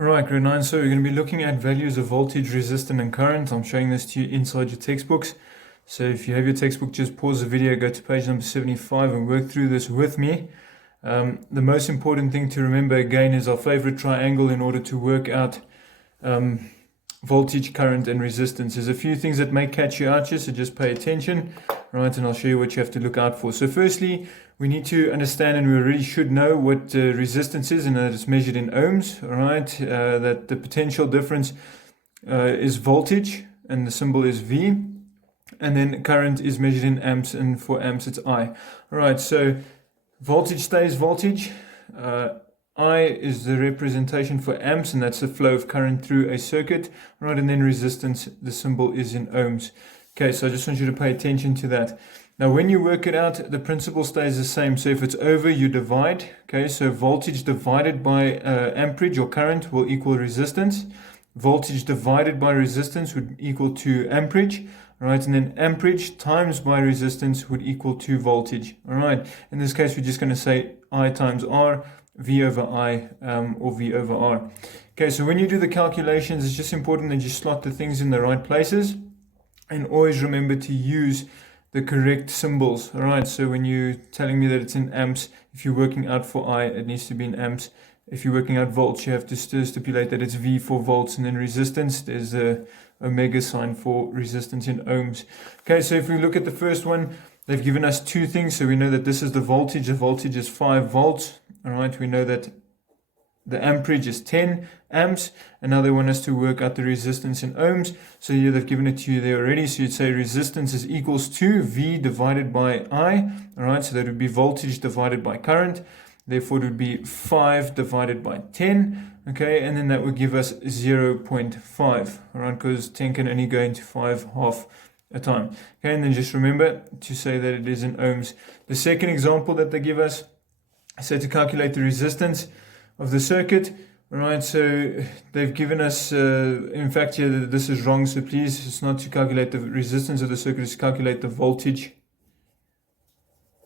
Alright, grade 9, so we're going to be looking at values of voltage, resistance and current. I'm showing this to you inside your textbooks. So if you have your textbook, just pause the video, go to page number 75 and work through this with me. The most important thing to remember again is our favorite triangle in order to work out voltage, current and resistance. There's a few things that may catch you out here, so just pay attention, right? And I'll show you what you have to look out for. So firstly, we need to understand, and we already should know what resistance is, and that it's measured in ohms, all right? That the potential difference is voltage, and the symbol is V. And then current is measured in amps, and for amps it's I. All right, so voltage stays voltage. I is the representation for amps, and that's the flow of current through a circuit, right? And then resistance, the symbol is in ohms. Okay, so I just want you to pay attention to that. Now, when you work it out, the principle stays the same. So if it's over, you divide. Okay, so voltage divided by amperage or current will equal resistance. Voltage divided by resistance would equal to amperage. All right, and then amperage times by resistance would equal to voltage. All right, in this case, we're just going to say I times R, V over I, or V over R. Okay, so when you do the calculations, it's just important that you slot the things in the right places, and always remember to use the correct symbols. All right, so when you're telling me that it's in amps, if you're working out for I, it needs to be in amps. If you're working out volts, you have to stipulate that it's V for volts, and then resistance, there's a omega sign for resistance in ohms. Okay, so if we look at the first one, they've given us two things. So we know that this is the voltage. The voltage is 5 volts. All right, we know that the amperage is 10 amps, and now they want us to work out the resistance in ohms. So here they've given it to you there already. So you'd say resistance is equals to V divided by I. All right, so that would be voltage divided by current. Therefore, it would be 5 divided by 10. Okay, and then that would give us 0.5. All right, because 10 can only go into 5 half a time. Okay, and then just remember to say that it is in ohms. The second example that they give us, so to calculate the resistance of the circuit, all right, so they've given us, in fact here this is wrong, so please, it's not to calculate the resistance of the circuit, it's to calculate the voltage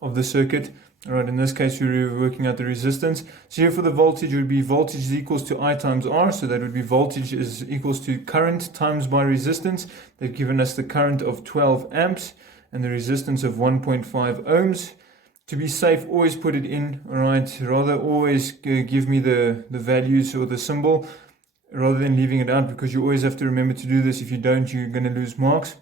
of the circuit. All right, in this case we're working out the resistance. So here for the voltage would be voltage is equals to I times R, so that would be voltage is equals to current times by resistance. They've given us the current of 12 amps and the resistance of 1.5 ohms. To be safe, always put it in, all right? Rather always give me the values or the symbol rather than leaving it out, because you always have to remember to do this. If you don't, you're going to lose marks.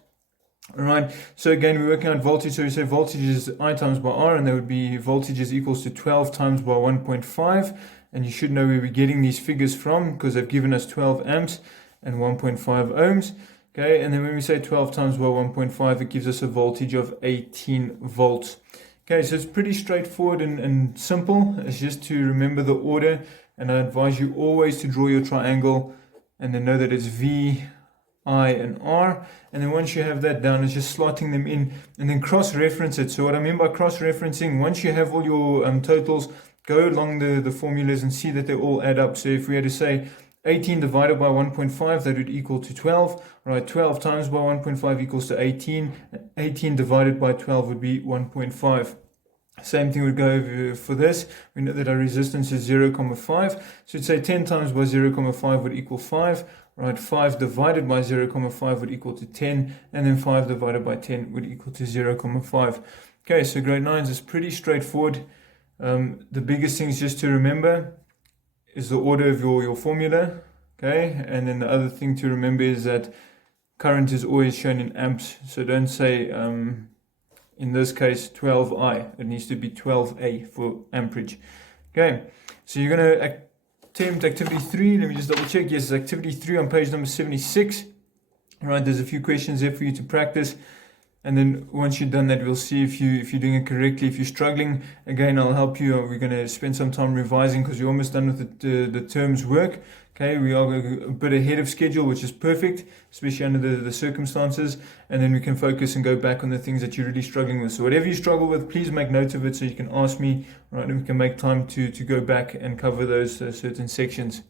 All right, so again, we're working out voltage. So we say voltage is I times by R, and that would be voltage is equals to 12 times by 1.5. And you should know where we're getting these figures from, because they've given us 12 amps and 1.5 ohms. Okay, and then when we say 12 times by 1.5, it gives us a voltage of 18 volts. Okay, so it's pretty straightforward and simple. It's just to remember the order, and I advise you always to draw your triangle and then know that it's V, I and R. And then once you have that down, it's just slotting them in and then cross-reference it. So what I mean by cross-referencing, once you have all your totals, go along the formulas and see that they all add up. So if we had to say 18 divided by 1.5, that would equal to 12. Right, 12 times by 1.5 equals to 18. 18 divided by 12 would be 1.5. Same thing would go for this. We know that our resistance is 0.5. So you'd say 10 times by 0.5 would equal 5. Right, 5 divided by 0.5 would equal to 10. And then 5 divided by 10 would equal to 0.5. Okay, so grade 9 is pretty straightforward. The biggest things just to remember is the order of your formula. Okay, and then the other thing to remember is that current is always shown in amps. So don't say, in this case, 12I. It needs to be 12A for amperage. Okay, so you're going to attempt activity 3. Let me just double check. Yes, it's activity 3 on page number 76. All right, there's a few questions there for you to practice. And then once you've done that, we'll see if you're doing it correctly. If you're struggling, again, I'll help you. We're going to spend some time revising because you're almost done with the term's work. Okay, we are a bit ahead of schedule, which is perfect, especially under the circumstances. And then we can focus and go back on the things that you're really struggling with. So whatever you struggle with, please make note of it so you can ask me, right? And we can make time to go back and cover those certain sections.